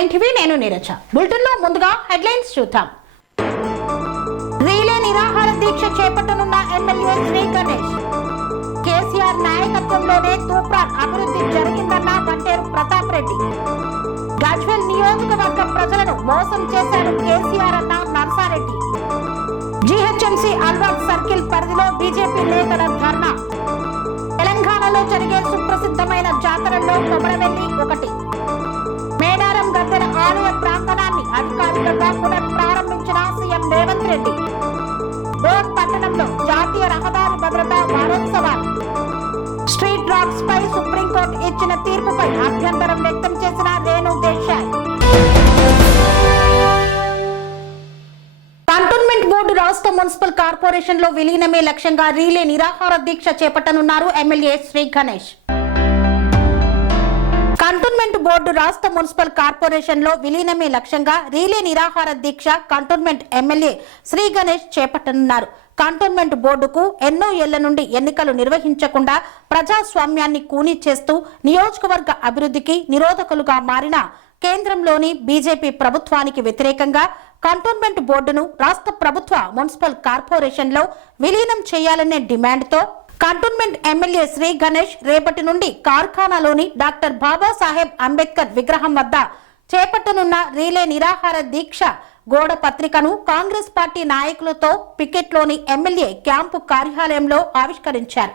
R9TV నేను Neeraja. Bulletin లో ముందుగా హెడ్లైన్స్ చూద్దాం. రీలే నిరాహార దీక్ష చేపట్టనున్న ఎమ్మెల్యే శ్రీ గణేష్. కేసీఆర్ నాయకత్వంలోనే తూప్రాన్ అభివృద్ధి జరిగిందన్న వంటేరు ప్రతాప్ రెడ్డి. గజ్వేల్ నియోజకవర్గ ప్రజలను మోసం చేశారు కేసీఆర్ అన్న నర్సారెడ్డి. జీహెచ్ఎంసీ అల్వాల్ సర్కిల్ పరిధిలో బీజేపీ నేతల ధర్నా. తెలంగాణలో జరిగే సుప్రసిద్ధమైన జాతరల్లో కొమరవెల్లి ఒకటి. మేడారం గద్దెల ఆలయ ప్రాంగణాన్ని అధికారికంగా పునఃప్రారంభించిన సీఎం రేవంత్ రెడ్డి. బోన్ పట్టణంలో జాతీయ రహదారి భద్రతా వారోత్సవాలు. స్ట్రీట్ డ్రగ్స్ పై సుప్రీంకోర్టు ఇచ్చిన తీర్పుపై అభ్యంతరం వ్యక్తం చేసిన రేణు దేశాయ్. కంటోన్మెంట్ బోర్డు రాష్ట్ర మున్సిపల్ కార్పొరేషన్ లో విలీనమే లక్ష్యంగా రీలే నిరాహార దీక్ష చేపట్టనున్నారు MLA Shri Ganesh. Cantonment board రాష్ట్ర మున్సిపల్ కార్పొరేషన్ లో విలీనమే లక్ష్యంగా రీలే నిరాహార దీక్ష కంటోన్మెంట్ ఎమ్మెల్యే శ్రీ గణేష్ చేపట్టనున్నారు. కంటోన్మెంట్ బోర్డుకు ఎన్నో ఏళ్ల నుండి ఎన్నికలు నిర్వహించకుండా ప్రజాస్వామ్యాన్ని కూనీ చేస్తూ నియోజకవర్గ అభివృద్ధికి నిరోధకులుగా మారిన కేంద్రంలోని బీజేపీ ప్రభుత్వానికి వ్యతిరేకంగా కంటోన్మెంట్ బోర్డును రాష్ట్ర ప్రభుత్వ మున్సిపల్ కార్పొరేషన్ లో విలీనం చేయాలనే డిమాండ్తో కంటోన్మెంట్ ఎమ్మెల్యే శ్రీ గణేష్ రేపటి నుండి కార్ఖానాలోని డాక్టర్ బాబాసాహెబ్ అంబేద్కర్ విగ్రహం వద్ద చేపట్టనున్న రీలే నిరాహార దీక్ష గోడ పత్రికను కాంగ్రెస్ పార్టీ నాయకులతో పికెట్లోని ఎమ్మెల్యే క్యాంపు కార్యాలయంలో ఆవిష్కరించారు.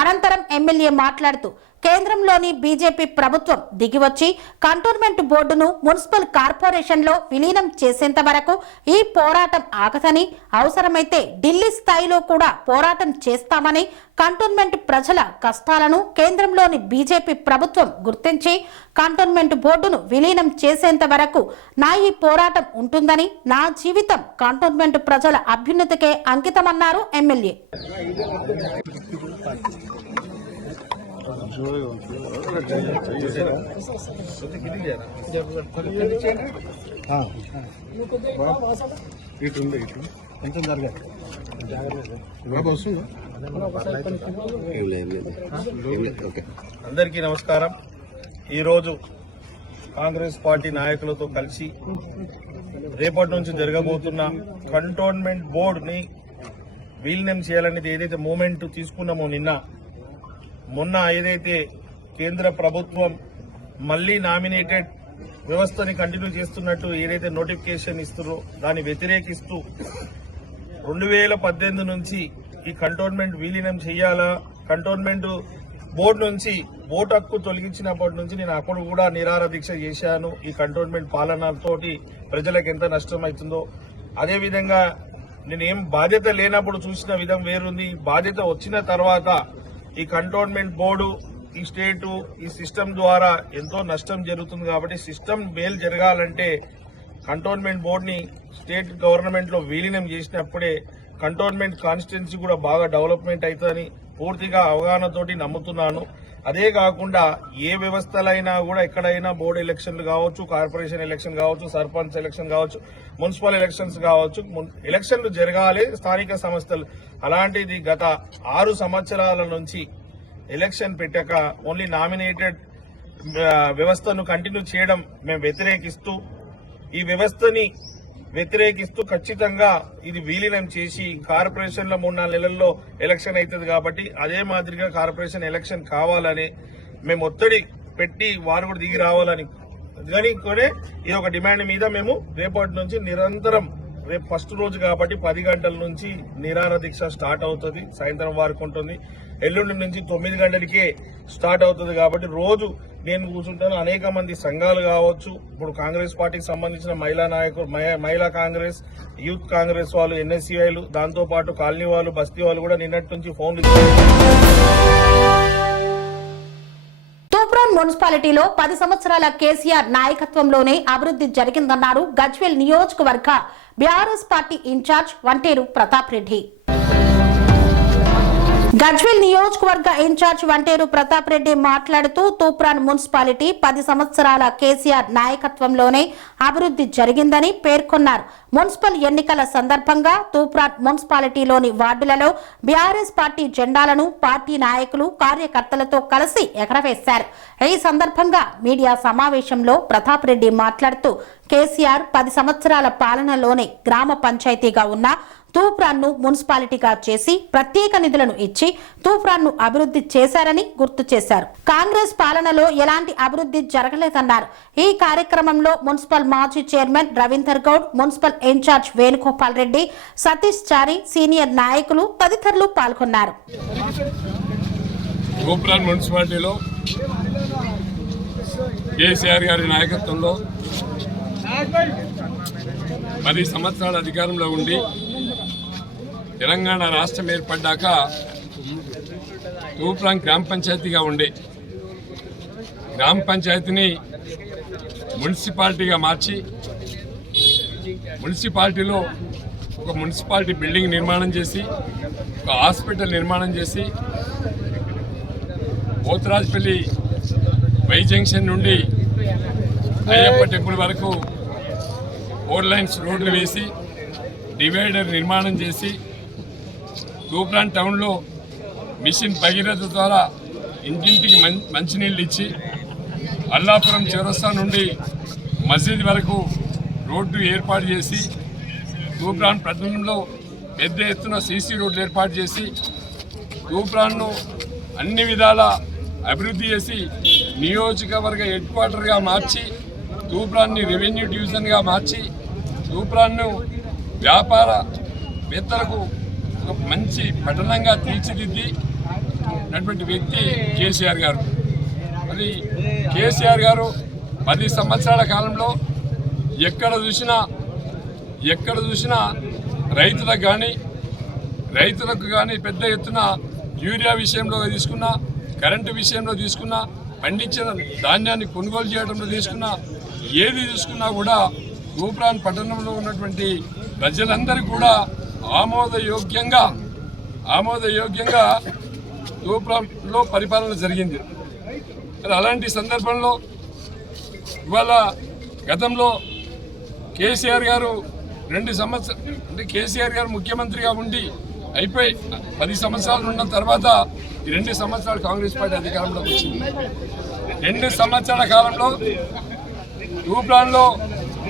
అనంతరం ఎమ్మెల్యే మాట్లాడుతూ కేంద్రంలోని బీజేపీ ప్రభుత్వం దిగివచ్చి కంటోన్మెంట్ బోర్డును మున్సిపల్ కార్పొరేషన్ లో విలీనం చేసేంత వరకు ఈ పోరాటం ఆగదని, అవసరమైతే ఢిల్లీ స్థాయిలో కూడా పోరాటం చేస్తామని, కంటోన్మెంట్ ప్రజల కష్టాలను కేంద్రంలోని బీజేపీ ప్రభుత్వం గుర్తించి కంటోన్మెంట్ బోర్డును విలీనం చేసేంత వరకు నా ఈ పోరాటం ఉంటుందని, నా జీవితం కంటోన్మెంట్ ప్రజల అభ్యున్నతికే అంకితమన్నారు ఎమ్మెల్యే. అందరికీ నమస్కారం. ఈరోజు కాంగ్రెస్ పార్టీ నాయకులతో కలిసి రేపటి నుంచి జరగబోతున్న కంటోన్మెంట్ బోర్డుని విలీనం చేయాలనేది ఏదైతే మూమెంట్ తీసుకున్నామో మొన్న ఏదైతే కేంద్ర ప్రభుత్వం మళ్లీ నామినేటెడ్ వ్యవస్థని కంటిన్యూ చేస్తున్నట్టు ఏదైతే నోటిఫికేషన్ ఇస్తున్నారో దాన్ని వ్యతిరేకిస్తూ 2018 నుంచి ఈ కంటోన్మెంట్ విలీనం చేయాలా, కంటోన్మెంట్ బోర్డు నుంచి ఓటు హక్కు తొలగించినప్పటి నుంచి నేను అప్పుడు కూడా నిరాహార దీక్ష చేశాను. ఈ కంటోన్మెంట్ పాలనతోటి ప్రజలకు ఎంత నష్టం అవుతుందో, అదేవిధంగా నేనేం బాధ్యత లేనప్పుడు చూసిన విధం వేరుంది. బాధ్యత వచ్చిన తర్వాత ఈ కంటోన్మెంట్ బోర్డు, ఈ స్టేటు, ఈ సిస్టమ్ ద్వారా ఎంతో నష్టం జరుగుతుంది. కాబట్టి సిస్టమ్ మేలు జరగాలంటే కంటోన్మెంట్ బోర్డుని స్టేట్ గవర్నమెంట్ లో విలీనం చేసినప్పుడే కంటోన్మెంట్ కాన్స్టిట్యున్సీ కూడా బాగా డెవలప్మెంట్ అవుతుందని పూర్తిగా అవగాహనతోటి నమ్ముతున్నాను. అదే కాకుండా ఏ వ్యవస్థలైనా కూడా ఎక్కడైనా బోర్డు ఎలక్షన్లు కావచ్చు, కార్పొరేషన్ ఎలక్షన్ కావచ్చు, సర్పంచ్ ఎలక్షన్ కావచ్చు, మున్సిపల్ ఎలక్షన్స్ కావచ్చు, ఎలక్షన్లు జరగాలి స్థానిక సంస్థలు. అలాంటిది గత 6 సంవత్సరాల నుంచి ఎలక్షన్ పెట్టాక ఓన్లీ నామినేటెడ్ వ్యవస్థను కంటిన్యూ చేయడం మేము వ్యతిరేకిస్తూ, ఈ వ్యవస్థని వ్యతిరేకిస్తూ ఖచ్చితంగా ఇది విలీనం చేసి కార్పొరేషన్లో 3-4 నెలల్లో ఎలక్షన్ అవుతుంది. కాబట్టి అదే మాదిరిగా కార్పొరేషన్ ఎలక్షన్ కావాలని మేము ఒత్తిడి పెట్టి వారు కూడా దిగి రావాలని కానీ ఇది ఒక డిమాండ్ మీద మేము రేపటి నుంచి నిరంతరం, రేపు ఫస్ట్ రోజు కాబట్టి 10 గంటల నుంచి నిరాహార దీక్ష స్టార్ట్ అవుతుంది, సాయంత్రం వరకు ఉంటుంది. ఎల్లుండి నుంచి 9 గంటలకే స్టార్ట్ అవుతుంది. కాబట్టి రోజు నేను కూర్చుంటాను. అనేక మంది సంఘాలు కావచ్చు, ఇప్పుడు కాంగ్రెస్ పార్టీకి సంబంధించిన మహిళా నాయకులు, మహిళా కాంగ్రెస్, యూత్ కాంగ్రెస్ వాళ్ళు, ఎన్ఎస్సీఐలు, దాంతో పాటు కాలనీ వాళ్ళు, బస్తీ వాళ్ళు కూడా నిన్నటి నుంచి ఫోన్లు. తూప్రాన్ మున్సిపాలిటీలో 10 సంవత్సరాల కేసీఆర్ నాయకత్వంలోనే అభివృద్ధి జరిగిందన్నారు గజ్వేల్ నియోజకవర్గ BRS party incharge Vanteru Pratap Reddy. Gajwel నియోజకవర్గ ఇన్ఛార్జ్ వంటేరు ప్రతాప్ రెడ్డి మాట్లాడుతూ తూప్రాన్ మున్సిపాలిటీ 10 సంవత్సరాల కేసీఆర్ నాయకత్వంలోనే అభివృద్ధి జరిగిందని పేర్కొన్నారు. మున్సిపల్ ఎన్నికల సందర్భంగా తూప్రాన్ మున్సిపాలిటీలోని వార్డులలో బీఆర్ఎస్ పార్టీ జెండాలను పార్టీ నాయకులు కార్యకర్తలతో కలిసి ఎగరవేశారు. ఈ సందర్భంగా మీడియా సమావేశంలో ప్రతాప్ రెడ్డి మాట్లాడుతూ కేసీఆర్ 10 సంవత్సరాల పాలనలోనే గ్రామ పంచాయతీగా ఉన్న తూప్రాన్ను మున్సిపాలిటీగా చేసి ప్రత్యేక నిధులను ఇచ్చి తూప్రాన్ను అభివృద్ధి చేశారని గుర్తు చేశారు. కాంగ్రెస్ పాలనలో ఎలాంటి అభివృద్ధి జరగలేదన్నారు. ఈ కార్యక్రమంలో మున్సిపల్ మాజీ chairman Ravinder Goud, municipal incharge Venugopal Reddy, Satish Chari, senior నాయకులు తదితరులు పాల్గొన్నారు. తూప్రాన్ మున్సిపాలిటీలో కేసీఆర్ గారి నాయకత్వంలో 10 సంవత్సరాల అధికారంలో ఉండి తెలంగాణ రాష్ట్రం ఏర్పడ్డాక తూప్రాన్ గ్రామ పంచాయతీగా ఉండే గ్రామ పంచాయతీని మున్సిపాలిటీగా మార్చి మున్సిపాలిటీలో ఒక మున్సిపాలిటీ బిల్డింగ్ నిర్మాణం చేసి ఒక హాస్పిటల్ నిర్మాణం చేసి పోతరాజపల్లి వై జంక్షన్ నుండి అయ్యప్ప టెంపుల్ వరకు 4 లైన్స్ రోడ్లు వేసి డివైడర్ నిర్మాణం చేసి తూప్రాన్ టౌన్లో మిషన్ భగీరథ ద్వారా ఇంటింటికి మంచినీళ్ళు ఇచ్చి అల్లాపురం చౌరస్తా నుండి మసీద్ వరకు రోడ్డు ఏర్పాటు చేసి తూప్రాన్ పట్టణంలో పెద్ద ఎత్తున సీసీ రోడ్లు ఏర్పాటు చేసి తూప్రాన్ను అన్ని విధాల అభివృద్ధి చేసి నియోజకవర్గ హెడ్ క్వార్టర్గా మార్చి తూప్రాన్ని రెవెన్యూ డివిజన్గా మార్చి తూప్రాన్ను వ్యాపారవేత్తలకు ఒక మంచి పట్టణంగా తీర్చిదిద్దినటువంటి వ్యక్తి కేసీఆర్ గారు. మరి కేసీఆర్ గారు 10 సంవత్సరాల కాలంలో ఎక్కడ చూసినా రైతులకు కానీ పెద్ద ఎత్తున యూరియా విషయంలో తీసుకున్నా, కరెంటు విషయంలో తీసుకున్నా, పండించిన ధాన్యాన్ని కొనుగోలు చేయడంలో తీసుకున్నా, ఏది తీసుకున్నా కూడా తూప్రాన్ పట్టణంలో ఉన్నటువంటి ప్రజలందరికీ కూడా ఆమోదయోగ్యంగా తూప్రాన్లో పరిపాలన జరిగింది. అలాంటి సందర్భంలో ఇవాళ గతంలో కేసీఆర్ గారు 2 సంవత్సరాలు అంటే కేసీఆర్ గారు ముఖ్యమంత్రిగా ఉండి అయిపోయి 10 సంవత్సరాలు ఉన్న తర్వాత ఈ 2 సంవత్సరాలు కాంగ్రెస్ పార్టీ అధికారంలోకి వచ్చింది. 2 సంవత్సరాల కాలంలో తూప్రాన్లో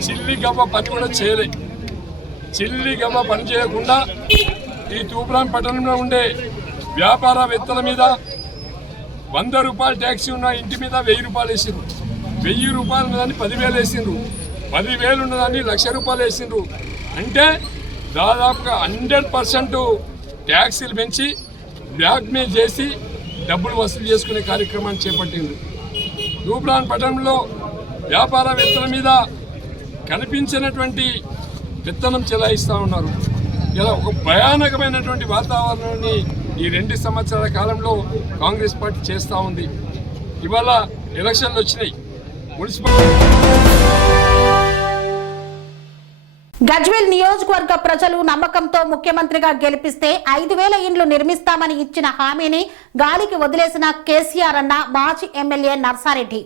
చిల్లి గవ్వ పని కూడా చేయలే. చిల్లి గవ్వ పని చేయకుండా ఈ తూప్రాన్ పట్టణంలో ఉండే వ్యాపారవేత్తల మీద 100 రూపాయలు ట్యాక్సీ ఉన్న ఇంటి మీద 1000 రూపాయలు వేసిండ్రు. 1000 రూపాయలు ఉన్నదాన్ని 10,000 వేసిండ్రు. 10,000 ఉన్నదాన్ని 1,00,000 రూపాయలు వేసిండ్రు. అంటే దాదాపుగా 100% ట్యాక్సీలు పెంచి బ్లాక్మెయిల్ చేసి డబ్బులు వసూలు చేసుకునే కార్యక్రమాన్ని చేపట్టింది. తూప్రాన్ పట్టణంలో వ్యాపారవేత్తల మీద కనిపించినటువంటి విత్తనం చెలాయిస్తూ ఉన్నారు. ఇలా ఒక భయానకమైనటువంటి వాతావరణాన్ని ఈ 2 సంవత్సరాల కాలంలో కాంగ్రెస్ పార్టీ చేస్తూ ఉంది. ఇవాళ ఎలక్షన్లు వచ్చినాయి. మున్సిపల్ గజ్వేల్ నియోజకవర్గ ప్రజలు నమ్మకంతో ముఖ్యమంత్రిగా గెలిపిస్తే 5,000 ఇండ్లు నిర్మిస్తామని ఇచ్చిన హామీని గాలికి వదిలేసిన కేసీఆర్ అన్న మాజీ ఎమ్మెల్యే నర్సారెడ్డి.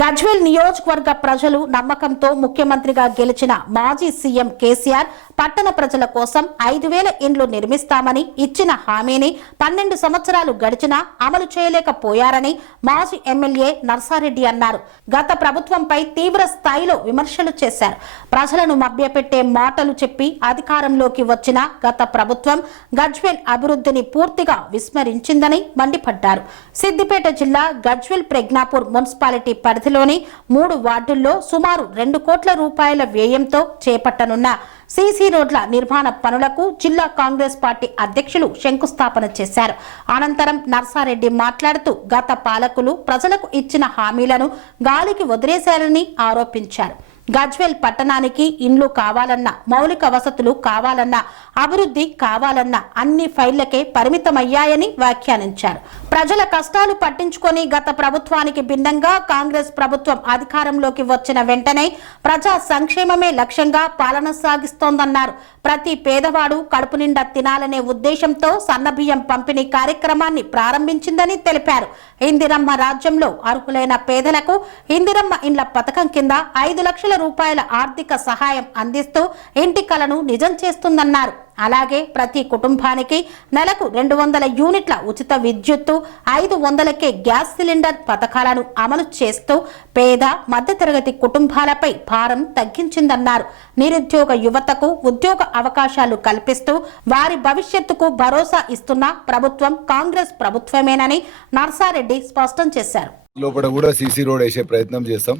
గజ్వేల్ నియోజకవర్గ ప్రజలు నమ్మకంతో ముఖ్యమంత్రిగా గెలిచిన మాజీ సీఎం కేసీఆర్ పట్టణ ప్రజల కోసం 5,000 ఇండ్లు నిర్మిస్తామని ఇచ్చిన హామీని 12 సంవత్సరాలు గడిచినా అమలు చేయలేకపోయారని మాజీ ఎమ్మెల్యే నర్సారెడ్డి అన్నారు. గత ప్రభుత్వంపై తీవ్ర స్థాయిలో విమర్శలు చేశారు. ప్రజలను మభ్యపెట్టే మాటలు చెప్పి అధికారంలోకి వచ్చిన గత ప్రభుత్వం గజ్వేల్ అభివృద్ధిని పూర్తిగా విస్మరించిందని మండిపడ్డారు. సిద్దిపేట జిల్లా గజ్వేల్ ప్రజ్ఞాపూర్ మున్సిపాలిటీ పరిధిలోని 3 వార్డుల్లో సుమారు 2 కోట్ల రూపాయల వ్యయంతో చేపట్టనున్న సీసీ రోడ్ల నిర్మాణ పనులకు జిల్లా కాంగ్రెస్ పార్టీ అధ్యక్షులు శంకుస్థాపన చేశారు. అనంతరం నర్సారెడ్డి మాట్లాడుతూ గత పాలకులు ప్రజలకు ఇచ్చిన హామీలను గాలికి వదిలేశారని ఆరోపించారు. గజ్వేల్ పట్టణానికి ఇండ్లు కావాలన్నా, మౌలిక వసతులు కావాలన్నా, అభివృద్ధి కావాలన్నా అన్ని ఫైళ్లకే పరిమితమయ్యాయని వ్యాఖ్యానించారు. ప్రజల కష్టాలు పట్టించుకొని గత ప్రభుత్వానికి భిన్నంగా కాంగ్రెస్ ప్రభుత్వం అధికారంలోకి వచ్చిన వెంటనే ప్రజా సంక్షేమమే లక్ష్యంగా పాలన సాగిస్తోందన్నారు. ప్రతి పేదవాడు కడుపు నిండా తినాలనే ఉద్దేశంతో సన్నబియ్యం పంపిణీ కార్యక్రమాన్ని ప్రారంభించిందని తెలిపారు. ఇందిరమ్మ రాజ్యంలో అర్హులైన పేదలకు ఇందిరమ్మ ఇండ్ల పథకం కింద 5 లక్షల రూపాయల ఆర్థిక సహాయం అందిస్తూ ఇంటి కలను నిజం చేస్తుందన్నారు. అలాగే ప్రతి కుటుంబానికి నెలకు 200 యూనిట్ల ఉచిత విద్యుత్తు, 500కే గ్యాస్ సిలిండర్ పథకాలను అమలు చేస్తూ పేద మధ్యతరగతి కుటుంబాలపై భారం తగ్గించిందన్నారు. నిరుద్యోగ యువతకు ఉద్యోగ అవకాశాలు కల్పిస్తూ వారి భవిష్యత్తుకు భరోసా ఇస్తున్న ప్రభుత్వం కాంగ్రెస్ ప్రభుత్వమేనని నర్సారెడ్డి స్పష్టం చేశారు. లోపల కూడా సీసీ రోడ్ వేసే ప్రయత్నం చేస్తాం.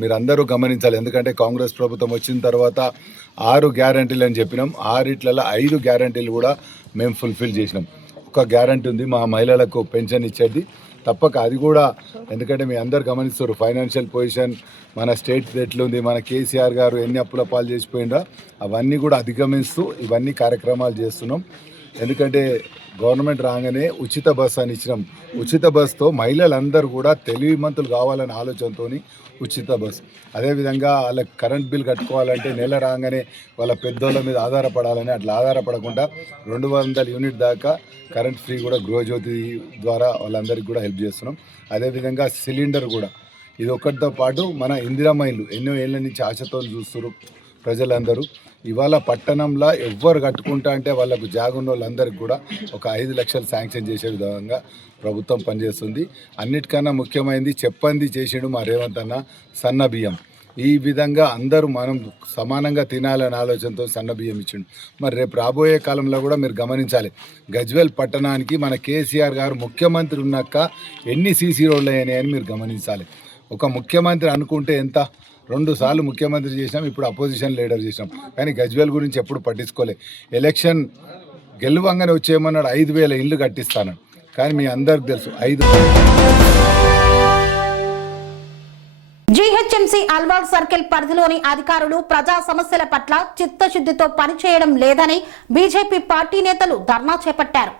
మీరు అందరూ గమనించాలి. ఎందుకంటే కాంగ్రెస్ ప్రభుత్వం వచ్చిన తర్వాత 6 గ్యారంటీలు అని చెప్పినాం. 6 5 గ్యారంటీలు కూడా మేము ఫుల్ఫిల్ చేసినాం. ఒక గ్యారంటీ ఉంది, మా మహిళలకు పెన్షన్ ఇచ్చేది తప్పక. అది కూడా ఎందుకంటే మీ అందరు గమనిస్తారు ఫైనాన్షియల్ పొజిషన్ మన స్టేట్ ఎట్లుంది, మన కేసీఆర్ గారు ఎన్ని అప్పుల పాలు చేసిపోయిందో అవన్నీ కూడా అధిగమిస్తూ ఇవన్నీ కార్యక్రమాలు చేస్తున్నాం. ఎందుకంటే గవర్నమెంట్ రాగానే ఉచిత బస్సు అని ఇచ్చినాం. ఉచిత బస్సుతో మహిళలందరూ కూడా తెలివిమంతులు కావాలనే ఆలోచనతో ఉచిత బస్సు. అదేవిధంగా వాళ్ళకి కరెంట్ బిల్ కట్టుకోవాలంటే నెల రాగానే వాళ్ళ పెద్దోళ్ళ మీద ఆధారపడాలని అట్లా ఆధారపడకుండా 200 యూనిట్ దాకా కరెంట్ ఫ్రీ కూడా గృహజ్యోతి ద్వారా వాళ్ళందరికీ కూడా హెల్ప్ చేస్తున్నాం. అదేవిధంగా సిలిండర్ కూడా ఇది ఒక్కటితో పాటు మన ఇందిరమ్మ ఇల్లు ఎన్నో ఏళ్ళ నుంచి ఆశతో చూస్తున్నారు ప్రజలందరూ. ఇవాళ పట్టణంలో ఎవ్వరు కట్టుకుంటా అంటే వాళ్ళకు జాగున్న వాళ్ళందరికీ కూడా ఒక 5 లక్షలు శాంక్షన్ చేసే విధంగా ప్రభుత్వం పనిచేస్తుంది. అన్నిటికన్నా ముఖ్యమైనది చెప్పంది చేసిండు మా రేవంత్ అన్న సన్న బియ్యం. ఈ విధంగా అందరూ మనం సమానంగా తినాలనే ఆలోచనతో సన్న బియ్యం ఇచ్చిండు. మరి రేపు రాబోయే కాలంలో కూడా మీరు గమనించాలి, గజ్వేల్ పట్టణానికి మన కేసీఆర్ గారు ముఖ్యమంత్రి ఉన్నాక ఎన్ని సీసీ రోడ్లు అయినాయని మీరు గమనించాలి. ఒక ముఖ్యమంత్రి అనుకుంటే ఎంత 2 సార్లు ముఖ్యమంత్రి చేసినాం, ఇప్పుడు అపోజిషన్ లీడర్ చేసినాం, కానీ గజ్వేల్ గురించి ఎప్పుడు పట్టించుకోలే. ఎలక్షన్ గెలువంగానే వచ్చేయమన్నాడు 5,000 ఇళ్ళు కట్టిస్తాను, కానీ మీ అందరికి తెలుసు 5. జీహెచ్ఎంసీ అల్వాల్ సర్కిల్ పరిధిలోని అధికారులు ప్రజా సమస్యల పట్ల చిత్తశుద్ధితో పనిచేయడం లేదని బీజేపీ పార్టీ నేతలు ధర్నా చేపట్టారు.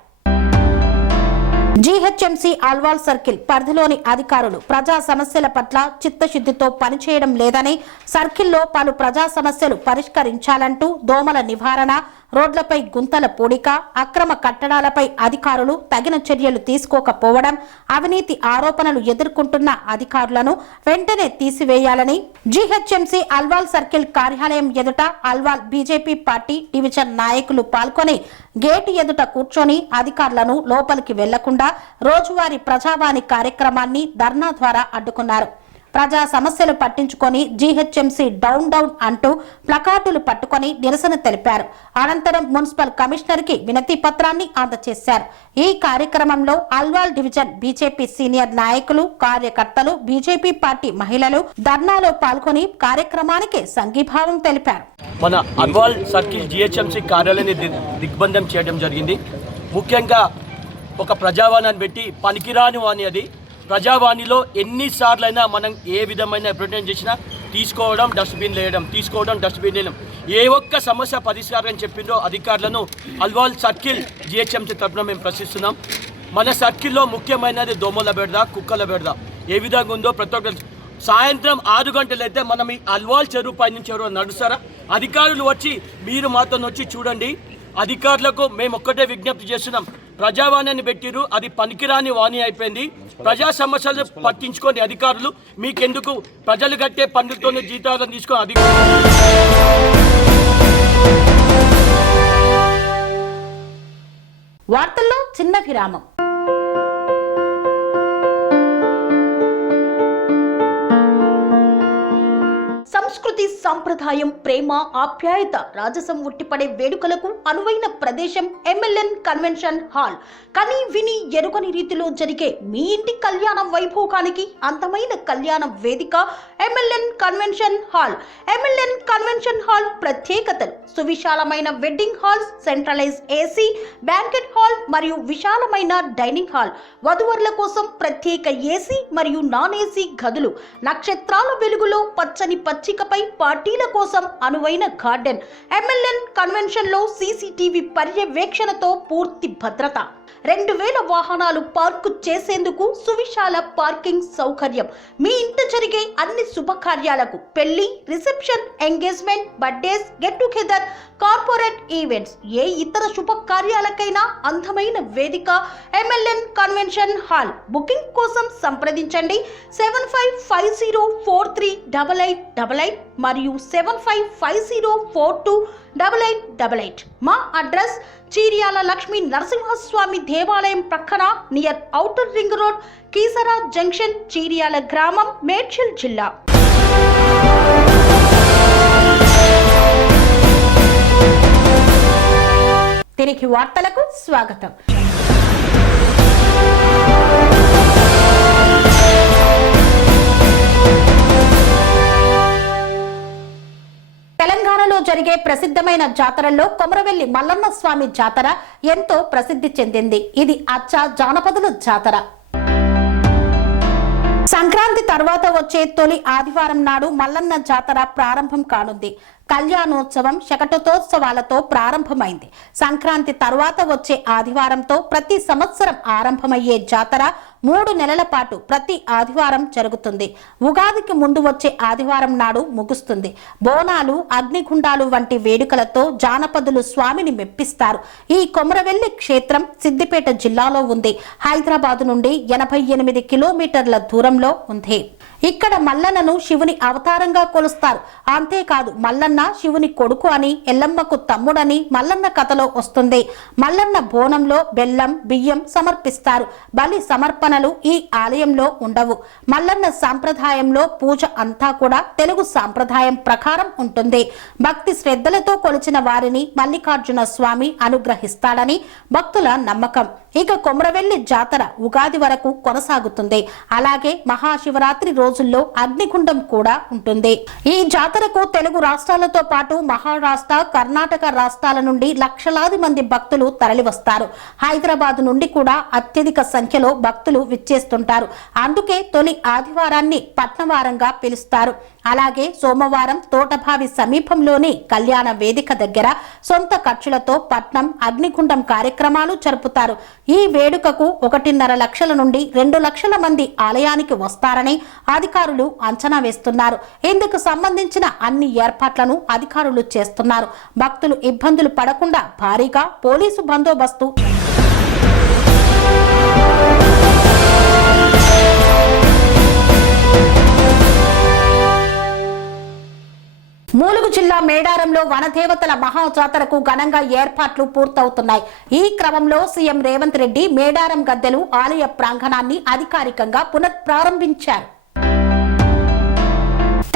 జీహెచ్ఎంసీ అల్వాల్ సర్కిల్ పరిధిలోని అధికారులు ప్రజా సమస్యల పట్ల చిత్తశుద్ధితో పనిచేయడం లేదని, సర్కిల్లో పలు ప్రజా సమస్యలు పరిష్కరించాలంటూ దోమల నివారణ, రోడ్లపై గుంతల పూడిక, అక్రమ కట్టడాలపై అధికారులు తగిన చర్యలు తీసుకోకపోవడం, అవినీతి ఆరోపణలు ఎదుర్కొంటున్న అధికారులను వెంటనే తీసివేయాలని జీహెచ్ఎంసీ అల్వాల్ సర్కిల్ కార్యాలయం ఎదుట అల్వాల్ బీజేపీ పార్టీ డివిజన్ నాయకులు పాల్గొని గేటు ఎదుట కూర్చొని అధికారులను లోపలికి వెళ్లకుండా రోజువారీ ప్రజావాణి కార్యక్రమాన్ని ధర్నా ద్వారా అడ్డుకున్నారు. ప్రజా సమస్యలు పట్టించుకొని జీహెచ్ఎంసీ డౌన్ డౌన్ అంటూ ప్లకార్డులు పట్టుకొని నిరసన తెలిపారు. అనంతరం మున్సిపల్ కమిషనర్ కి వినతి పత్రాన్ని అందజేశారు. ఈ కార్యక్రమంలో అల్వాల్ డివిజన్ బీజేపీ సీనియర్ నాయకులు, కార్యకర్తలు, బీజేపీ పార్టీ మహిళలు ధర్నాలో పాల్గొని కార్యక్రమానికి సంఘీభావం తెలిపారు. మన అల్వాల్ సర్కిల్ జీహెచ్ఎంసీ కార్యాలయాన్ని దిగ్బంధం చేయడం జరిగింది. ముఖ్యంగా ఒక ప్రజావాణిని పెట్టి పనికిరాని వాణి అది. ప్రజావాణిలో ఎన్నిసార్లైనా మనం ఏ విధమైన రిప్రజెంట్ చేసినా తీసుకోవడం డస్ట్బిన్ వేయడం, తీసుకోవడం డస్ట్బిన్ వేయడం. ఏ ఒక్క సమస్య పరిష్కారం చెప్పిందో అధికారులను అల్వాల్ సర్కిల్ జీహెచ్ఎంసీ తరఫున మేము ప్రశ్నిస్తున్నాం. మన సర్కిల్లో ముఖ్యమైనది దోమల బెడద, కుక్కల బెడద. ఏ విధంగా ఉందో ప్రతి ఒక్కరు సాయంత్రం 6 గంటలైతే మనం ఈ అల్వాల్ చెరువు పై నుంచి ఎవరో నడుస్తారా? అధికారులు వచ్చి మీరు మాతో వచ్చి చూడండి. అధికారులకు మేము ఒక్కటే విజ్ఞప్తి చేస్తున్నాం, ప్రజావాణిని పెట్టిరు, అది పనికిరాని వాణి అయిపోయింది. ప్రజా సమస్యలు పట్టించుకోండి అధికారులు. మీకెందుకు ప్రజలు కట్టే పన్నులతోనే జీతాలను తీసుకొని అధికారులు. వార్తల్లో చిన్న విరామం. సంస్కృతి, సంప్రదాయం, ప్రేమ, ఆప్యాయత, రాజసం ఉట్టిపడే వేడుకలకు అనువైన ప్రదేశం ఎంఎల్ఎన్ కన్వెన్షన్ హాల్. కని విని ఎరుగని రీతిలో జరిగే మీ ఇంటి కళ్యాణ వైభోగానికి అందమైన కళ్యాణ వేదిక MLN convention hall. MLN convention hall ప్రత్యేకతలు: సువిశాలమైన wedding halls, centralised AC banquet hall మరియు విశాలమైన డైనింగ్ హాల్, వధువరుల కోసం ప్రత్యేక ఏసీ మరియు నాన్ ఏసీ గదులు, నక్షత్రాల వెలుగులో పచ్చని పచ్చికపై పార్టీల కోసం అనువైన గార్డెన్. ఎంఎల్ఎన్ కన్వెన్షన్ లో సీసీటీవీ పర్యవేక్షణతో పూర్తి భద్రత, 2000 వాహనాలు పార్కు చేసేందుకు సువిశాల పార్కింగ్ సౌకర్యం. మీ ఇంట జరిగే అన్ని శుభకార్యాలకు, పెళ్లి, reception, engagement, birthdays, get together, corporate events, ఏ ఇతర శుభకార్యాలకైనా అందమైన వేదిక MLN కన్వెన్షన్ హాల్. బుకింగ్ కోసం సంప్రదించండి 7550438888 మరియు 7550428888. మా అడ్రస్ చీర్యాల లక్ష్మీ నరసింహస్వామి దేవాలయం ప్రక్కన near outer ring road, Keesara junction, Cheeryal గ్రామం, మేడ్చల్ జిల్లా. తిరిగి వార్తలకు స్వాగతం. తెలంగాణలో జరిగే ప్రసిద్ధమైన జాతరల్లో కొమరవెల్లి మల్లన్న స్వామి జాతర ఎంతో ప్రసిద్ధి చెందింది. ఇది అచ్చ జానపదుల జాతర. సంక్రాంతి తర్వాత వచ్చే తొలి ఆదివారం నాడు మల్లన్న జాతర ప్రారంభం కానుంది. కళ్యాణోత్సవం, శకటోత్సవాలతో ప్రారంభమైంది. సంక్రాంతి తర్వాత వచ్చే ఆదివారంతో ప్రతి సంవత్సరం ఆరంభమయ్యే జాతర 3 నెలల పాటు ప్రతి ఆదివారం జరుగుతుంది. ఉగాదికి ముందు వచ్చే ఆదివారం నాడు ముగుస్తుంది. బోనాలు, అగ్నిగుండాలు వంటి వేడుకలతో జానపదులు స్వామిని మెప్పిస్తారు. ఈ కొమరవెల్లి క్షేత్రం సిద్దిపేట జిల్లాలో ఉంది. హైదరాబాద్ నుండి 88 కిలోమీటర్ల దూరంలో ఉంది. ఇక్కడ మల్లన్నను శివుని అవతారంగా కొలుస్తారు. అంతేకాదు మల్లన్న శివుని కొడుకు అని, ఎల్లమ్మకు తమ్ముడని మల్లన్న కథలో వస్తుంది. మల్లన్న బోనంలో బెల్లం, బియ్యం సమర్పిస్తారు. బలి సమర్పణలు ఈ ఆలయంలో ఉండవు. మల్లన్న సాంప్రదాయంలో పూజ అంతా కూడా తెలుగు సాంప్రదాయం ప్రకారం ఉంటుంది. భక్తి శ్రద్ధలతో కొలిచిన వారిని మల్లికార్జున స్వామి అనుగ్రహిస్తాడని భక్తుల నమ్మకం. ఇక కొమరవెల్లి జాతర ఉగాది వరకు కొనసాగుతుంది. అలాగే మహాశివరాత్రి రోజుల్లో అగ్నిగుండం కూడా ఉంటుంది. ఈ జాతరకు తెలుగు రాష్ట్రాలతో పాటు మహారాష్ట్ర, కర్ణాటక రాష్ట్రాల నుండి లక్షలాది మంది భక్తులు తరలివస్తారు. హైదరాబాద్ నుండి కూడా అత్యధిక సంఖ్యలో భక్తులు విచ్చేస్తుంటారు. అందుకే తొలి ఆదివారాన్ని పట్నవారంగా పిలుస్తారు. అలాగే సోమవారం తోటభావి సమీపంలోని కళ్యాణ వేదిక దగ్గర సొంత ఖర్చులతో పట్నం అగ్నిగుండం కార్యక్రమాలు జరుపుతారు. ఈ వేడుకకు 1.5 లక్షల నుండి 2 లక్షల మంది ఆలయానికి వస్తారని అధికారులు అంచనా వేస్తున్నారు. ఇందుకు సంబంధించిన అన్ని ఏర్పాట్లను అధికారులు చేస్తున్నారు. భక్తులు ఇబ్బందులు పడకుండా భారీగా పోలీసు బందోబస్తు ములుగు జిల్లా మేడారంలో వనదేవతల మహాజాతరకు ఘనంగా ఏర్పాట్లు పూర్తవుతున్నాయి. ఈ క్రమంలో సీఎం రేవంత్ రెడ్డి మేడారం గద్దెలు ఆలయ ప్రాంగణాన్ని అధికారికంగా పునఃప్రారంభించారు.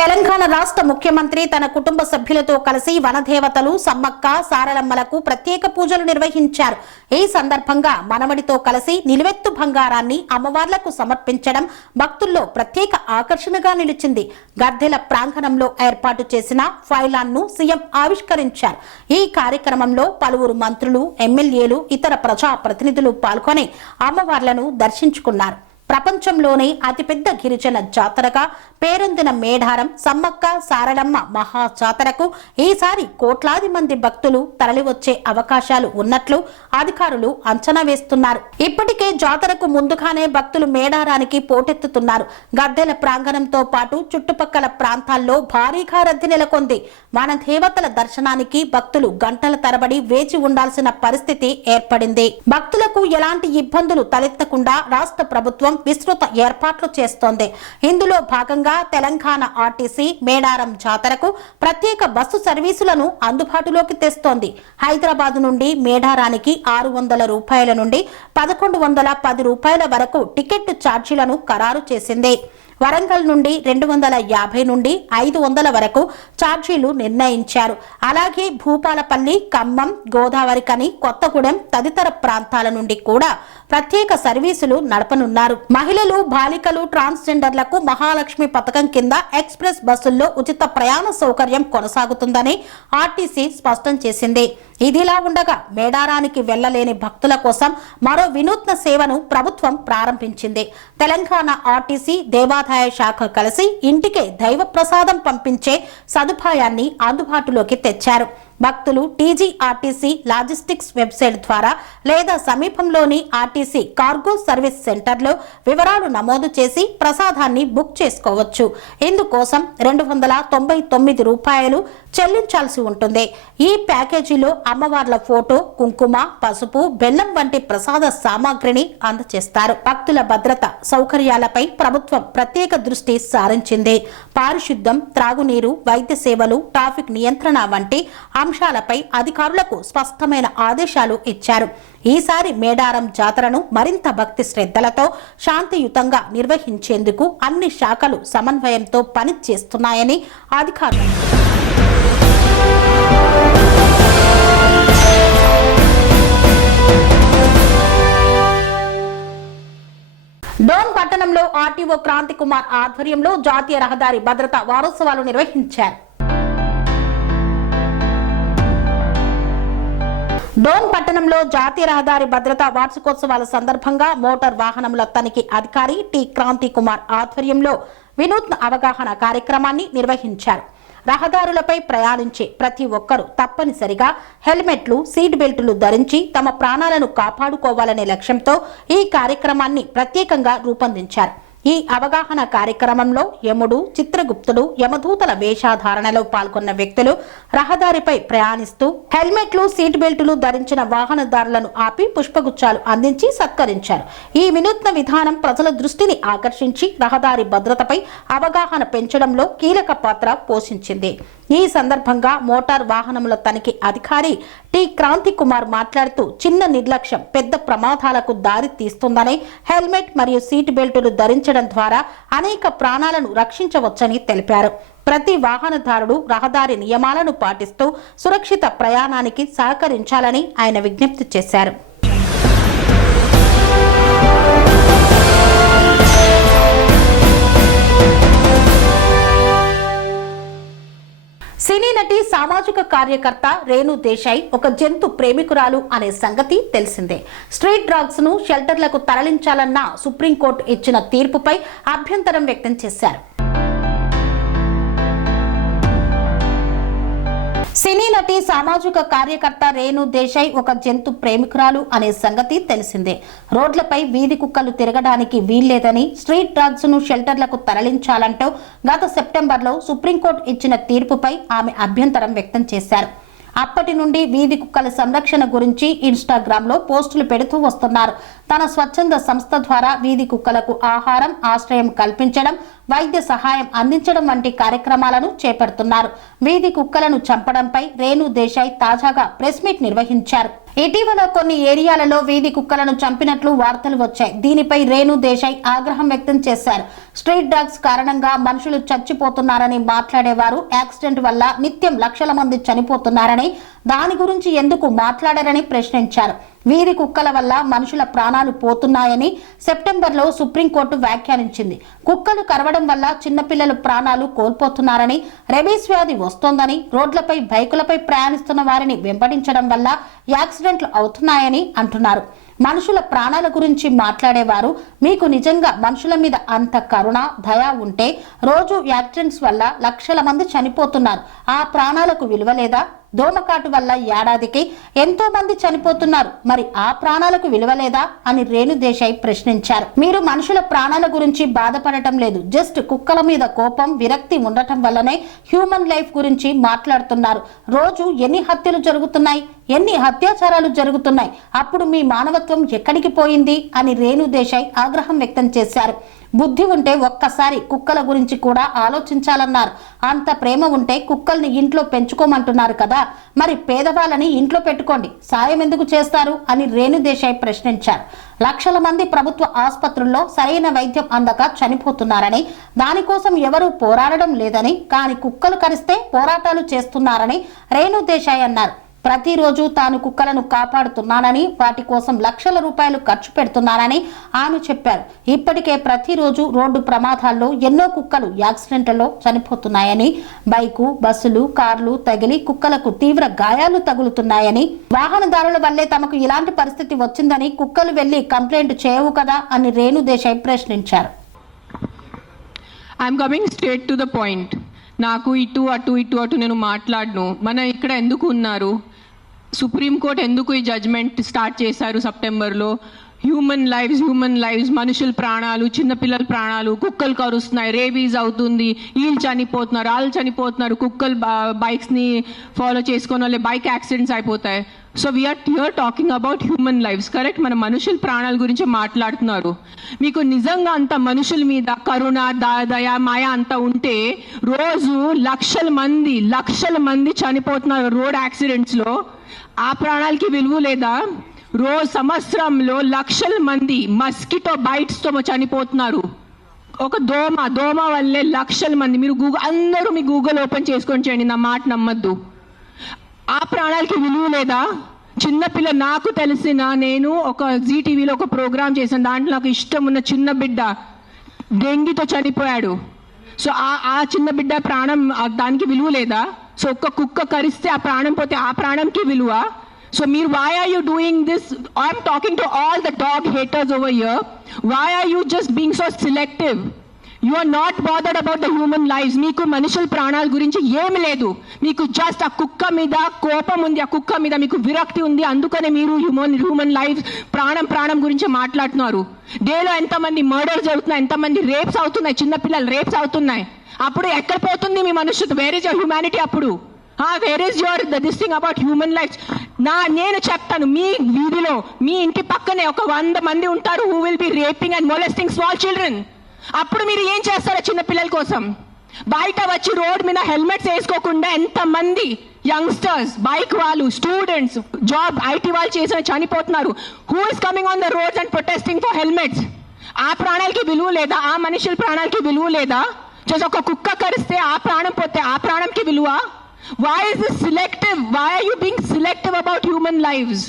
తెలంగాణ రాష్ట్ర ముఖ్యమంత్రి తన కుటుంబ సభ్యులతో కలిసి వనదేవతలు సమ్మక్క, సారలమ్మలకు ప్రత్యేక పూజలు నిర్వహించారు. ఈ సందర్భంగా మనవడితో కలిసి నిలువెత్తు బంగారాన్ని అమ్మవార్లకు సమర్పించడం భక్తుల్లో ప్రత్యేక ఆకర్షణగా నిలిచింది. గద్దెల ప్రాంగణంలో ఏర్పాటు చేసిన ఫైలాన్ను సీఎం ఆవిష్కరించారు. ఈ కార్యక్రమంలో పలువురు మంత్రులు, ఎమ్మెల్యేలు, ఇతర ప్రజా ప్రతినిధులు పాల్గొని అమ్మవార్లను దర్శించుకున్నారు. ప్రపంచంలోనే అతిపెద్ద గిరిజన జాతరగా పేరొందిన మేడారం సమ్మక్క సారలమ్మ మహా జాతరకు ఈసారి కోట్లాది మంది భక్తులు తరలివచ్చే అవకాశాలు ఉన్నట్లు అధికారులు అంచనా వేస్తున్నారు. ఇప్పటికే జాతరకు ముందుగానే భక్తులు మేడారానికి పోటెత్తుతున్నారు. గద్దెల ప్రాంగణంతో పాటు చుట్టుపక్కల ప్రాంతాల్లో భారీగా రద్దీ నెలకొంది. మన దేవతల దర్శనానికి భక్తులు గంటల తరబడి వేచి ఉండాల్సిన పరిస్థితి ఏర్పడింది. భక్తులకు ఎలాంటి ఇబ్బందులు తలెత్తకుండా రాష్ట్ర ప్రభుత్వం విస్తృత ఏర్పాట్లు చేస్తోంది. ఇందులో భాగంగా తెలంగాణ ఆర్టీసీ మేడారం జాతరకు ప్రత్యేక బస్సు సర్వీసులను అందుబాటులోకి తెస్తోంది. హైదరాబాద్ నుండి మేడారానికి 600 రూపాయల నుండి 1110 రూపాయల వరకు టికెట్ ఛార్జీలను ఖరారు చేసింది. వరంగల్ నుండి 250 నుండి 500 వరకు ఛార్జీలు నిర్ణయించారు. అలాగే భూపాలపల్లి, ఖమ్మం, గోదావరికని, కొత్తగూడెం తదితర ప్రాంతాల నుండి కూడా ప్రత్యేక సర్వీసులు నడపనున్నారు. మహిళలు, బాలికలు, ట్రాన్స్జెండర్లకు మహాలక్ష్మి పథకం కింద ఎక్స్ప్రెస్ బస్సుల్లో ఉచిత ప్రయాణ సౌకర్యం కొనసాగుతుందని ఆర్టీసీ స్పష్టం చేసింది. ఇదిలా ఉండగా మేడారానికి వెళ్లలేని భక్తుల కోసం మరో వినూత్న సేవను ప్రభుత్వం ప్రారంభించింది. తెలంగాణ ఆర్టీసీ దేవాదాయ శాఖ కలిసి ఇంటికే దైవ ప్రసాదం పంపించే సదుపాయాన్ని అందుబాటులోకి తెచ్చారు. భక్తులు టీజీఆర్టీసీ లాజిస్టిక్స్ వెబ్సైట్ ద్వారా లేదా సమీపంలోని ఆర్టీసీ కార్గో సర్వీస్ సెంటర్లో వివరాలు నమోదు చేసి ప్రసాదాన్ని బుక్ చేసుకోవచ్చు. ఇందుకోసం 299 రూపాయలు చెల్లించాల్సి ఉంటుంది. ఈ ప్యాకేజీలో అమ్మవార్ల ఫోటో, కుంకుమ, పసుపు, బెల్లం వంటి ప్రసాద సామాగ్రిని అందజేస్తారు. భక్తుల భద్రత సౌకర్యాలపై ప్రభుత్వం ప్రత్యేక దృష్టి సారించింది. పారిశుద్ధ్యం, త్రాగునీరు, వైద్య సేవలు, ట్రాఫిక్ నియంత్రణ వంటి అంశాలపై అధికారులకు స్పష్టమైన ఆదేశాలు ఇచ్చారు. ఈసారి మేడారం జాతరను మరింత భక్తి శ్రద్ధలతో శాంతియుతంగా నిర్వహించేందుకు అన్ని శాఖలు సమన్వయంతో పనిచేస్తున్నాయని అధికారులు డోన్ పట్టణంలో ఆర్టీఓ క్రాంతి కుమార్ ఆధ్వర్యంలో జాతీయ రహదారి భద్రతా వారోత్సవాలు నిర్వహించారు. డోన్ పట్టణంలో జాతీయ రహదారి భద్రతా వార్షికోత్సవాల సందర్భంగా మోటార్ వాహనముల తనిఖీ అధికారి టి క్రాంతి కుమార్ ఆధ్వర్యంలో వినూత్న అవగాహన కార్యక్రమాన్ని నిర్వహించారు. రహదారులపై ప్రయాణించే ప్రతి ఒక్కరూ తప్పనిసరిగా హెల్మెట్లు, సీట్ బెల్టులు ధరించి తమ ప్రాణాలను కాపాడుకోవాలనే లక్ష్యంతో ఈ కార్యక్రమాన్ని ప్రత్యేకంగా రూపొందించారు. ఈ అవగాహన కార్యక్రమంలో యముడు, చిత్రగుప్తుడు, యమదూతల వేషధారణలో పాల్గొన్న వ్యక్తులు రహదారిపై ప్రయాణిస్తూ హెల్మెట్లు, సీట్ బెల్టులు ధరించిన వాహనదారులను ఆపి పుష్పగుచ్చాలు అందించి సత్కరించారు. ఈ వినూత్న విధానం ప్రజల దృష్టిని ఆకర్షించి రహదారి భద్రతపై అవగాహన పెంచడంలో కీలక పాత్ర పోషించింది. ఈ సందర్భంగా మోటార్ వాహనముల తనిఖీ అధికారి టి క్రాంతి కుమార్ మాట్లాడుతూ చిన్న నిర్లక్ష్యం పెద్ద ప్రమాదాలకు దారి తీస్తుందని, హెల్మెట్ మరియు సీట్ బెల్టులు ధరించడం ద్వారా అనేక ప్రాణాలను రక్షించవచ్చని తెలిపారు. ప్రతి వాహనదారుడు రహదారి నియమాలను పాటిస్తూ సురక్షిత ప్రయాణానికి సహకరించాలని ఆయన విజ్ఞప్తి చేశారు. సినీ నటి, సామాజిక కార్యకర్త రేణు దేశాయ్ ఒక జంతు ప్రేమికురాలు అనే సంగతి తెలిసిందే. స్ట్రీట్ డాగ్స్ ను షెల్టర్లకు తరలించాలన్న సుప్రీంకోర్టు ఇచ్చిన తీర్పుపై అభ్యంతరం వ్యక్తం చేశారు. సినీ నటి, సామాజిక కార్యకర్త రేణు దేశాయ్ ఒక జంతు ప్రేమికురాలు అనే సంగతి తెలిసిందే. రోడ్లపై వీధి కుక్కలు తిరగడానికి వీల్లేదని, స్ట్రీట్ డాగ్స్ ను షెల్టర్లకు తరలించాలంటూ గత సెప్టెంబర్లో సుప్రీంకోర్టు ఇచ్చిన తీర్పుపై ఆమె అభ్యంతరం వ్యక్తం చేశారు. అప్పటి నుండి వీధి కుక్కల సంరక్షణ గురించి ఇన్స్టాగ్రామ్ లో పోస్టులు పెడుతూ వస్తున్నారు. తన స్వచ్ఛంద సంస్థ ద్వారా వీధి కుక్కలకు ఆహారం, ఆశ్రయం కల్పించడం, వైద్య సహాయం అందించడం వంటి కార్యక్రమాలను చేపడుతున్నారు. వీధి కుక్కలను చంపడంపై రేణు దేశాయ్ తాజాగా ప్రెస్ మీట్ నిర్వహించారు. ఇటీవల కొన్ని ఏరియాలలో వీధి కుక్కలను చంపినట్లు వార్తలు వచ్చాయి. దీనిపై రేణు దేశాయ్ ఆగ్రహం వ్యక్తం చేశారు. స్ట్రీట్ డాగ్స్ కారణంగా మనుషులు చచ్చిపోతున్నారని మాట్లాడేవారు యాక్సిడెంట్ వల్ల నిత్యం లక్షల మంది చనిపోతున్నారని, దాని గురించి ఎందుకు మాట్లాడారని ప్రశ్నించారు. వీధి కుక్కల వల్ల మనుషుల ప్రాణాలు పోతున్నాయని సెప్టెంబర్లో సుప్రీంకోర్టు వ్యాఖ్యానించింది. కుక్కలు కరవడం వల్ల చిన్నపిల్లలు ప్రాణాలు కోల్పోతున్నారని, రెబీస్ వ్యాధి వస్తోందని, రోడ్లపై బైకులపై ప్రయాణిస్తున్న వారిని వెంబడించడం వల్ల యాక్సిడెంట్లు అవుతున్నాయని అంటున్నారు. మనుషుల ప్రాణాల గురించి మాట్లాడేవారు, మీకు నిజంగా మనుషుల మీద అంత కరుణ, దయ ఉంటే రోజు యాక్సిడెంట్స్ వల్ల లక్షల మంది చనిపోతున్నారు. ఆ ప్రాణాలకు విలువ లేదా? దోమకాటు వల్ల ఏడాదికి ఎంతో మంది చనిపోతున్నారు. మరి ఆ ప్రాణాలకు విలువ లేదా అని రేణు దేశాయ్ ప్రశ్నించారు. మీరు మనుషుల ప్రాణాల గురించి బాధపడటం లేదు, జస్ట్ కుక్కల మీద కోపం, విరక్తి ఉండటం వల్లనే హ్యూమన్ లైఫ్ గురించి మాట్లాడుతున్నారు. రోజు ఎన్ని హత్యలు జరుగుతున్నాయి, ఎన్ని అత్యాచారాలు జరుగుతున్నాయి, అప్పుడు మీ మానవత్వం ఎక్కడికి పోయింది అని రేణు దేశాయ్ ఆగ్రహం వ్యక్తం చేశారు. బుద్ధి ఉంటే ఒక్కసారి కుక్కల గురించి కూడా ఆలోచించాలన్నారు. అంత ప్రేమ ఉంటే కుక్కల్ని ఇంట్లో పెంచుకోమంటున్నారు కదా, మరి పేదవాళ్ళని ఇంట్లో పెట్టుకోండి, సాయం ఎందుకు చేస్తారు అని రేణు దేశాయ్ ప్రశ్నించారు. లక్షల మంది ప్రభుత్వ ఆసుపత్రుల్లో సరైన వైద్యం అందక చనిపోతున్నారని, దానికోసం ఎవరూ పోరాడడం లేదని, కానీ కుక్కలు కరిస్తే పోరాటాలు చేస్తున్నారని రేణు దేశాయ్ అన్నారు. ప్రతిరోజు తాను కుక్కలను కాపాడుతున్నానని, వాటి కోసం లక్షల రూపాయలు ఖర్చు పెడుతున్నానని ఆమె చెప్పారు. ఇప్పటికే ప్రతిరోజు రోడ్డు ప్రమాదాల్లో ఎన్నో కుక్కలు యాక్సిడెంట్లలో చనిపోతున్నాయని, బైకు, బస్సులు, కార్లు తగిలి కుక్కలకు తీవ్ర గాయాలు తగులుతున్నాయని, వాహనదారుల వల్లే తమకు ఇలాంటి పరిస్థితి వచ్చిందని కుక్కలు వెళ్లి కంప్లైంట్ చేయవు కదా అని రేణు దేశాయ్ ప్రశ్నించారు. I'm coming straight to the point. నాకు ఇటు అటు నేను మాట్లాడను. మన ఇక్కడ ఎందుకు ఉన్నారు? సుప్రీంకోర్టు ఎందుకు ఈ జడ్జ్మెంట్ స్టార్ట్ చేశారు సెప్టెంబర్లో? హ్యూమన్ లైవ్స్, మనుషుల ప్రాణాలు, చిన్నపిల్లల ప్రాణాలు, కుక్కలు కరుస్తున్నాయి, రేబీస్ అవుతుంది, వీళ్ళు చనిపోతున్నారు, వాళ్ళు చనిపోతున్నారు, కుక్కలు బైక్స్ని ఫాలో చేసుకొని వాళ్ళే బైక్ యాక్సిడెంట్స్ అయిపోతాయి. So we are here talking about human lives, correct? మన మనుషుల ప్రాణాల గురించి మాట్లాడుతున్నారు. మీకు నిజంగా అంత మనుషుల మీద కరుణ, దయ, మాయ అంతా ఉంటే రోజు లక్షల మంది చనిపోతున్నారు రోడ్ యాక్సిడెంట్స్లో. ఆ ప్రాణాలకి విలువ లేదా? రోజు సంవత్సరంలో లక్షల మంది మస్కిటో బైట్స్తో చనిపోతున్నారు. ఒక దోమ వల్లే లక్షల మంది. మీరు అందరూ మీ గూగుల్ ఓపెన్ చేసుకొని చేయండి, నా మాట నమ్మద్దు. ఆ ప్రాణాలకి విలువ లేదా? చిన్నపిల్ల, నాకు తెలిసిన, నేను ఒక జీటీవీలో ఒక ప్రోగ్రామ్ చేశాను, దాంట్లో నాకు ఇష్టం ఉన్న చిన్న బిడ్డ డెంగీతో చనిపోయాడు. సో ఆ చిన్న బిడ్డ ప్రాణం, దానికి విలువ లేదా? సో ఒక్క కుక్క కరిస్తే ఆ ప్రాణం పోతే ఆ ప్రాణంకి విలువ? So why are you doing this? I'm talking to all the dog haters over here. Why are you just being so selective? You are not bothered about the human lives. మీకు మనుషుల ప్రాణాల గురించి ఏమి లేదు. మీకు జస్ట్ ఆ కుక్క మీద కోపం ఉంది, ఆ కుక్క మీద మీకు విరక్తి ఉంది. అందుకనే మీరు హ్యూమన్ లైఫ్, ప్రాణం గురించి మాట్లాడుతున్నారు. డేలో ఎంతమంది మర్డర్స్ జరుగుతున్నాయి, ఎంతమంది రేప్స్ అవుతున్నాయి, చిన్నపిల్లలు రేప్స్ అవుతున్నాయి. అప్పుడు ఎక్కడ పోతుంది మీ మనుషులు? Where is your humanity? అప్పుడు where is your this thing about human life? నేను చెప్తాను, మీ వీధిలో, మీ ఇంటి పక్కనే ఒక 100 మంది ఉంటారు who will be raping and molesting small children. అప్పుడు మీరు ఏం చేస్తారో చిన్న పిల్లల కోసం? బయట వచ్చి రోడ్ మీద హెల్మెట్స్ వేసుకోకుండా ఎంతమంది యంగ్స్టర్స్, బైక్ వాళ్ళు, స్టూడెంట్స్, జాబ్ ఐటీ వాళ్ళు చేసిన చనిపోతున్నారు. Who is coming on the roads and protesting for helmets? ఆ ప్రాణాలకి విలువ లేదా? ఆ మనుషుల ప్రాణాలకి విలువ లేదా? జస్ట్ ఒక కుక్క కరిస్తే ఆ ప్రాణం పోతే ఆ ప్రాణంకి విలువ? Why is this selective? Why are you being selective about human lives?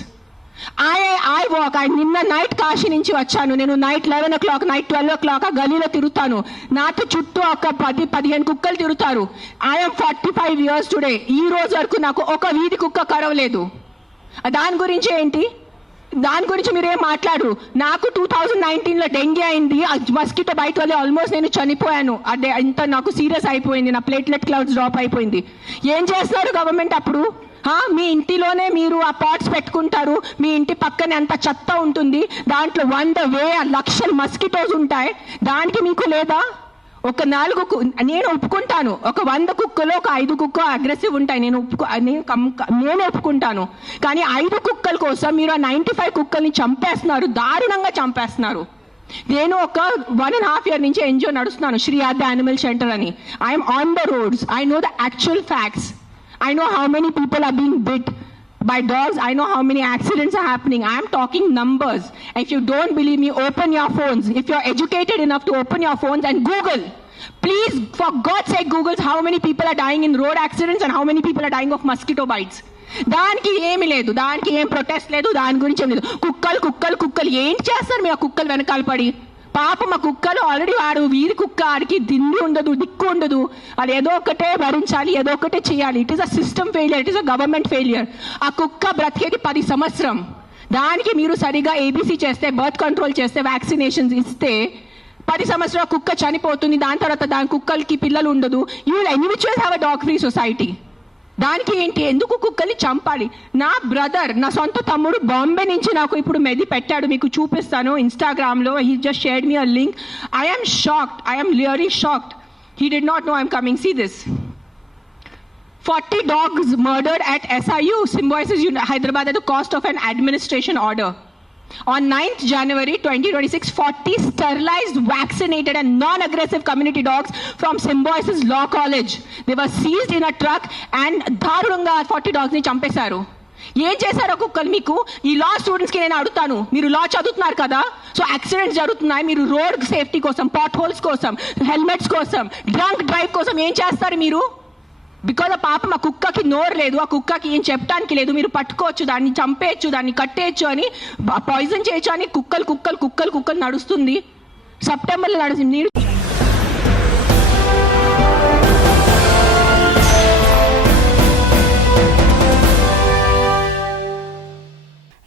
I walk. నిన్న నైట్ కాశీ నుంచి వచ్చాను. నేను నైట్ 11 o'clock, నైట్ 12 o'clock ఆ గలీలో తిరుగుతాను. నాతో చుట్టూ ఒక 10-15 కుక్కలు తిరుగుతారు. I'm 45 years today. ఈ రోజు వరకు నాకు ఒక వీధి కుక్క కరవలేదు. దాని గురించి ఏంటి? దాని గురించి మీరేం మాట్లాడరు. నాకు 2019లో డెంగీ అయింది, మస్కిటో బైట్ వల్ల ఆల్మోస్ట్ నేను చనిపోయాను. అదే ఇంత నాకు సీరియస్ అయిపోయింది, నా ప్లేట్లెట్ కౌంట్స్ డ్రాప్ అయిపోయింది. ఏం చేస్తున్నారు గవర్నమెంట్ అప్పుడు? మీ ఇంటిలోనే మీరు ఆ పాట్స్ పెట్టుకుంటారు, మీ ఇంటి పక్కనే అంత చెత్త ఉంటుంది, దాంట్లో 100,000 లక్షల మస్కిటోస్ ఉంటాయి. దానికి మీకు లేదా? ఒక 4 నేను ఒప్పుకుంటాను, ఒక 100 కుక్కలో ఒక 5 కుక్క అగ్రెసివ్ ఉంటాయి, నేను ఒప్పుకుంటాను. కానీ 5 కుక్కల కోసం మీరు ఆ 95 కుక్కల్ని చంపేస్తున్నారు, దారుణంగా చంపేస్తున్నారు. నేను ఒక 1.5 year నుంచి ఎన్జిఓ నడుస్తున్నాను, శ్రీ ఆద్య యానిమల్ షెల్టర్ అని. I'm on the roads. I know the actual facts. I know how many people are being bit by dogs. I know how many accidents are happening. I am talking numbers. If you don't believe me, open your phones. If you're educated enough to open your phones and Google. Please, for God's sake, Google how many people are dying in road accidents and how many people are dying of mosquito bites. దానికి ఏమి లేదు, దానికి ఏం protest లేదు, దాని గురించి ఏం లేదు. కుక్కలు ఏం చేస్తారు మీరు? ఆ కుక్కలు వెనకాల పడి పాపం మా కుక్కలు ఆల్రెడీ వాడు వీధి కుక్క, ఆడికి దిండి ఉండదు, దిక్కు ఉండదు, అది ఏదో ఒకటే భరించాలి, ఏదో ఒకటే చేయాలి. It is a system failure, it is a government failure. ఆ కుక్క బ్రతికేది 10 సంవత్సరం. దానికి మీరు సరిగా ఏబీసీ చేస్తే, బర్త్ కంట్రోల్ చేస్తే, వ్యాక్సినేషన్స్ ఇస్తే 10 సంవత్సరాల కుక్క చనిపోతుంది. దాని తర్వాత దాని కుక్కలకి పిల్లలు ఉండదు. You will anyways have a dog free society. దానికి ఏంటి? ఎందుకు కుక్కల్ని చంపాలి? నా బ్రదర్, నా సొంత తమ్ముడు బాంబే నుంచి నాకు ఇప్పుడు మెది పెట్టాడు, మీకు చూపిస్తాను ఇన్స్టాగ్రామ్లో. He just shared me a link. I am shocked. I am really shocked. He did not know I'm coming. See this. 40 dogs murdered at SIU, Symbiosis Hyderabad at the cost of an administration order. On 9th January 2026, 40 sterilized, vaccinated and non-aggressive community dogs from Symbiosis Law College. They were seized in a truck and దారుణంగా 40 dogs ని చంపేశారు. ఏం చేశారో కుక్కలు మీకు? ఈ లా స్టూడెంట్స్కి నేను అడుగుతాను, మీరు లా చదువుతున్నారు కదా, సో యాక్సిడెంట్స్ జరుగుతున్నాయి, మీరు రోడ్ సేఫ్టీ కోసం, పాట్ హోల్స్ కోసం, హెల్మెట్స్ కోసం, డ్రంక్ డ్రైవ్ కోసం ఏం చేస్తారు మీరు? బికాజ్ ఆ పాపం ఆ కుక్కకి నోరు లేదు, ఆ కుక్కకి ఏం చెప్పడానికి లేదు. మీరు పట్టుకోవచ్చు, దాన్ని చంపేయచ్చు, దాన్ని కట్టేయచ్చు, అని పాయిజన్ చేయొచ్చు అని కుక్కలు నడుస్తుంది. సెప్టెంబర్లో నడుస్తుంది.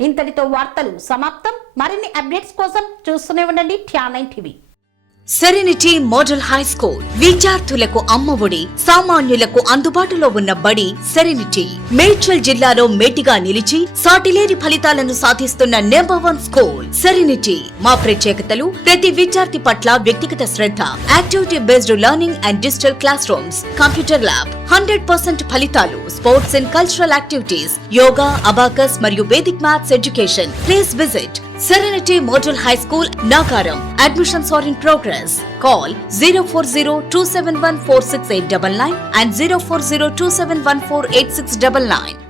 ఇంతటితో వార్తలు సమాప్తం. మరిన్ని అప్డేట్స్ కోసం చూస్తూనే ఉండండి TR9 TV. Serenity model high school విద్యార్థులకు అమ్మఒడి, సామాన్యులకు అందుబాటులో ఉన్న బడి సెరెనిటీ. మేడ్చల్ జిల్లాలో మేటిగా నిలిచి సాటిలేని ఫలితాలను సాధిస్తున్న నంబర్ 1 స్కూల్ సెరెనిటీ. మా ప్రత్యేకతలు ప్రతి విద్యార్థి పట్ల వ్యక్తిగత శ్రద్ధ, activity based learning and digital classrooms, computer lab, 100% ఫలితాలు, sports and cultural activities, yoga, abacus మరియు Vedic maths education. Please visit Serenity Model High School, Nagaram. Admissions are in progress. Call 040-271-46899 and 040-271-48699.